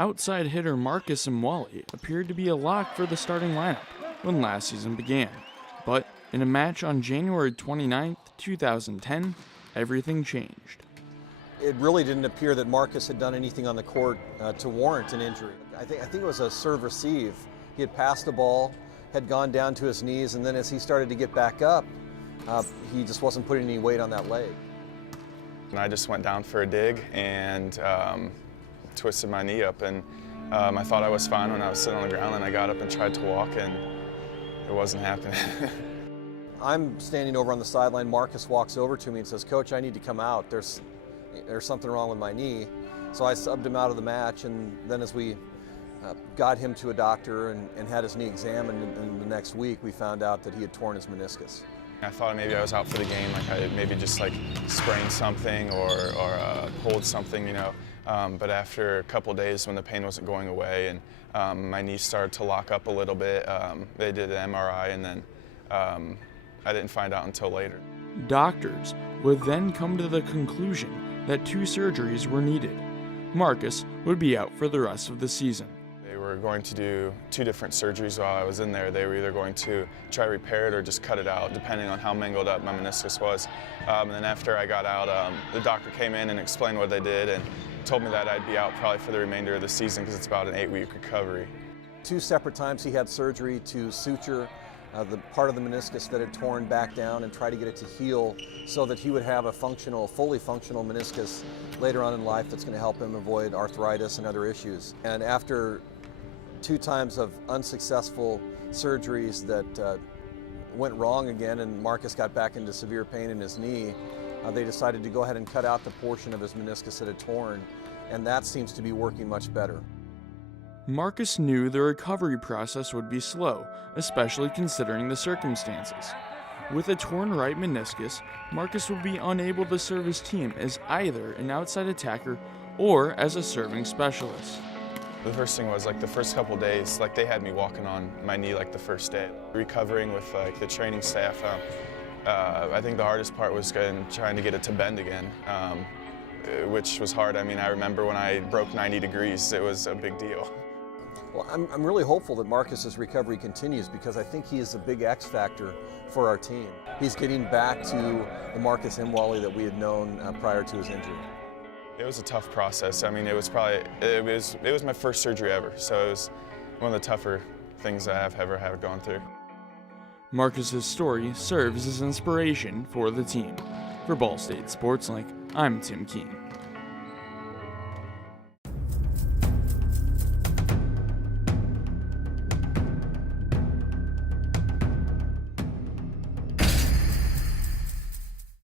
Outside hitter Marcus Wally appeared to be a lock for the starting lineup when last season began, but in a match on January 29, 2010, everything changed. It really didn't appear that Marcus had done anything on the court to warrant an injury. I think it was a serve-receive. He had passed the ball, had gone down to his knees, and then as he started to get back up, he just wasn't putting any weight on that leg. And I just went down for a dig and twisted my knee up, and I thought I was fine when I was sitting on the ground, and I got up and tried to walk, and it wasn't happening. I'm standing over on the sideline. Marcus walks over to me and says, "Coach, I need to come out. There's something wrong with my knee." So I subbed him out of the match, and then as we got him to a doctor and had his knee examined, and the next week we found out that he had torn his meniscus. I thought maybe I was out for the game, like I maybe just like sprained something or pulled something, you know. But after a couple days when the pain wasn't going away and my knee started to lock up a little bit, they did an MRI, and then I didn't find out until later. Doctors would then come to the conclusion that 2 surgeries were needed. Marcus would be out for the rest of the season. They were going to do 2 different surgeries while I was in there. They were either going to try to repair it or just cut it out, depending on how mangled up my meniscus was. And then after I got out, the doctor came in and explained what they did and told me that I'd be out probably for the remainder of the season because it's about an 8-week recovery. 2 separate times he had surgery to suture the part of the meniscus that had torn back down and try to get it to heal so that he would have a fully functional meniscus later on in life that's going to help him avoid arthritis and other issues. And after 2 times of unsuccessful surgeries that went wrong again, and Marcus got back into severe pain in his knee, they decided to go ahead and cut out the portion of his meniscus that had torn, and that seems to be working much better. Marcus knew the recovery process would be slow, especially considering the circumstances. With a torn right meniscus, Marcus would be unable to serve his team as either an outside attacker or as a serving specialist. The first thing was like the first couple days, like they had me walking on my knee like the first day. Recovering with like the training staff, I think the hardest part was trying to get it to bend again, which was hard. I mean, I remember when I broke 90 degrees, it was a big deal. Well, I'm really hopeful that Marcus's recovery continues because I think he is a big X factor for our team. He's getting back to the Marcus Wally that we had known prior to his injury. It was a tough process. I mean, it was my first surgery ever, so it was one of the tougher things I have ever gone through. Marcus's story serves as inspiration for the team. For Ball State Sports Link, I'm Tim Keane.